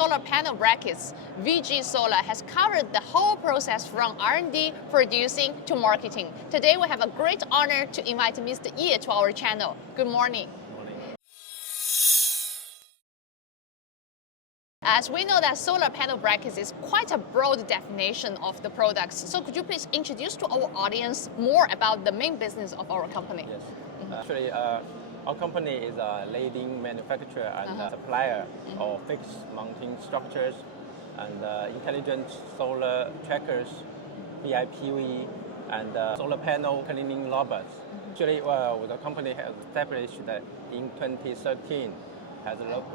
solar panel brackets, VGsolar has covered the whole process from R&D, producing to marketing. Today we have a great honor to invite Mr. Ye to our channel. Good morning. As we know that solar panel brackets is quite a broad definition of the products, so could you please introduce to our audience more about the main business of our company? Yes. Actually, our company is a leading manufacturer and supplier of fixed mounting structures and intelligent solar trackers, BIPV, and solar panel cleaning robots. Actually, the company has established in 2013,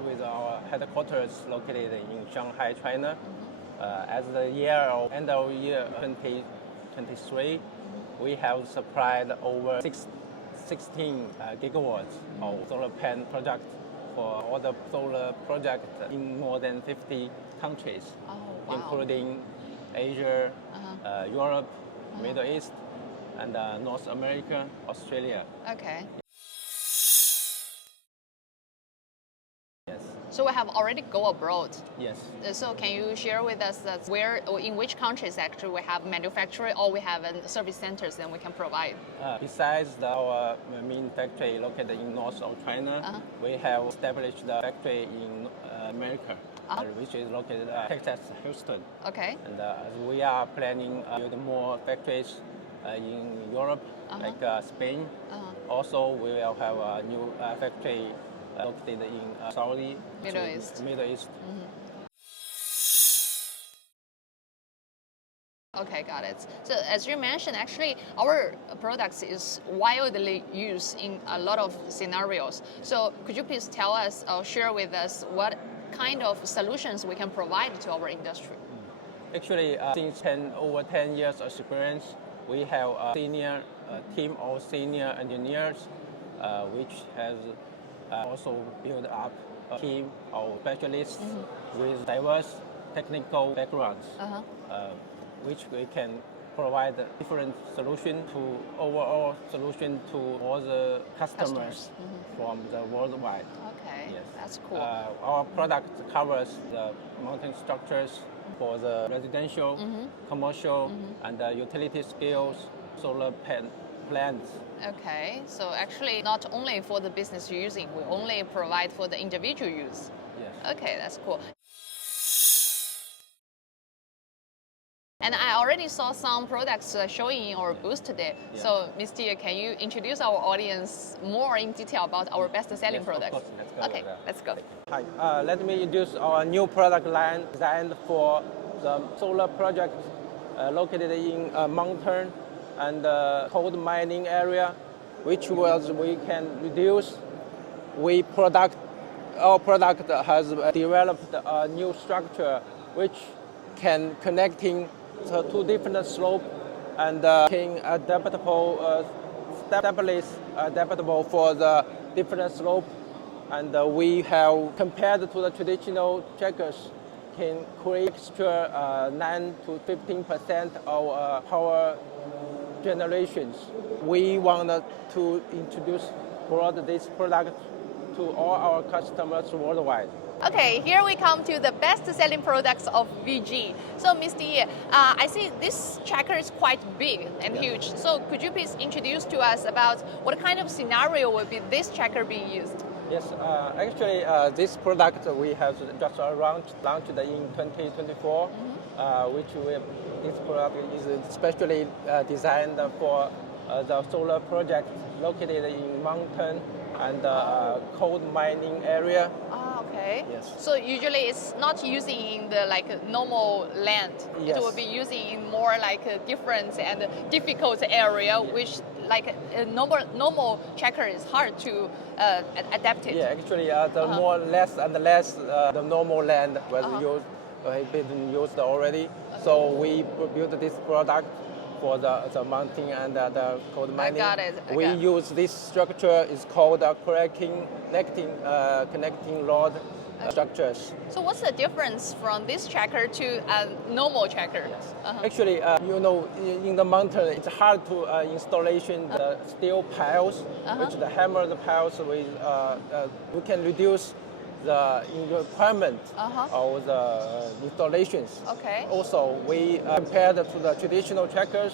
with our headquarters located in Shanghai, China. As the end of year 2023, we have supplied over 16 gigawatts of solar panel projects for all the solar projects in more than 50 countries, including Asia, Europe, Middle East, and North America, Australia. Okay. Yes. So we have already go abroad. Yes. So can you share with us that where or in which countries actually we have manufacturing or we have service centers that we can provide? Besides our main factory located in north of China, we have established a factory in America, which is located in Texas, Houston. Okay. And we are planning to build more factories in Europe, like Spain. Also, we will have a new factory located in Saudi, Middle East. Okay, got it. So as you mentioned, actually, our products is widely used in a lot of scenarios. So could you please tell us or share with us what kind of solutions we can provide to our industry? Actually, since over 10 years of experience, we have a team of senior engineers, which has also built up a team of specialists with diverse technical backgrounds, which we can provide different overall solution to all the customers from the worldwide. Okay, yes. That's cool. Our product covers the mounting structures for the residential, commercial, and utility scales solar plants. Okay, so actually not only for the business using, we only provide for the individual use. Yes. Okay, that's cool. And I already saw some products showing in our booth today. Yeah. So, Mr. Ye, can you introduce our audience more in detail about our best-selling products? Of course. Let's go. Hi, let me introduce our new product line designed for the solar project located in a mountain and cold mining area, which we can reduce. Our product has developed a new structure which can connecting to two different slopes and can adaptable for the different slope. And we have, compared to the traditional trackers, can create extra 9 to 15% of power generations. We wanted to brought this product to all our customers worldwide. Okay, here we come to the best-selling products of VG. So, Mr. Ye, I see this tracker is quite big and huge. So, could you please introduce to us about what kind of scenario will be this tracker being used? Yes, actually, this product we have just launched in 2024, this product is especially designed for the solar project located in mountain and coal mining area. Okay. Yes. So usually it's not using in the normal land. Yes. It will be using in more different and difficult area, which a normal tracker is hard to adapt it. Yeah, actually, the normal land was been used already. So we built this product for the mounting and the coal mining. I got it. We use this structure is called connecting rod structures. So what's the difference from this tracker to a normal tracker? Yes. Actually, in the mountain, it's hard to installation the steel piles, which the hammered piles we can reduce the requirement Uh-huh. of the installations. Okay. Also, we compared to the traditional trackers,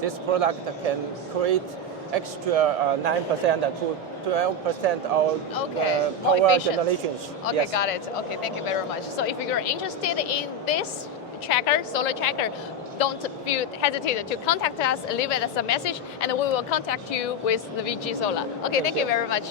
this product can create extra 9% to 12% of Okay, the more power efficient. generations. Okay, Yes. got it. Okay, thank you very much. So if you're interested in this tracker, solar tracker, don't feel hesitate to contact us, leave us a message, and we will contact you with the VGsolar. Okay, thank you you. very much.